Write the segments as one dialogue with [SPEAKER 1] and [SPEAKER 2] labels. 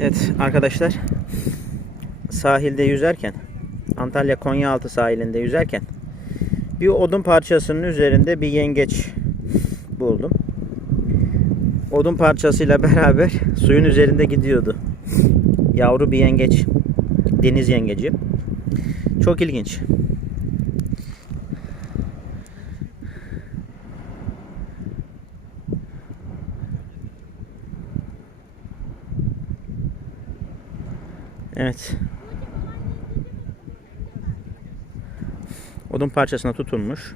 [SPEAKER 1] Evet arkadaşlar sahilde yüzerken Antalya Konyaaltı sahilinde yüzerken bir odun parçasının üzerinde bir yengeç buldum. Odun parçasıyla beraber suyun üzerinde gidiyordu. Yavru bir yengeç. Deniz yengeci. Çok ilginç. Evet. Odun parçasına tutunmuş.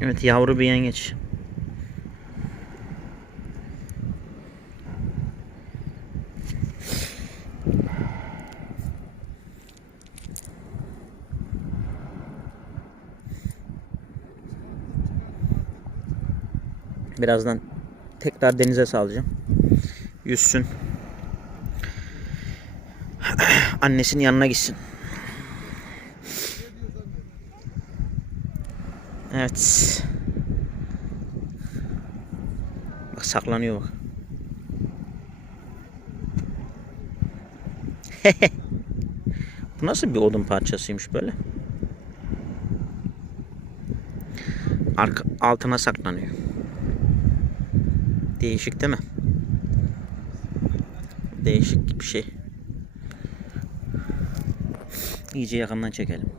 [SPEAKER 1] Evet yavru bir yengeç. Birazdan tekrar denize salacağım. Yüzsün. Annesinin yanına gitsin. Evet. Bak saklanıyor bak. Bu nasıl bir odun parçasıymış böyle? Arka, altına saklanıyor. Değişik değil mi? Değişik bir şey. İyice yakından çekelim.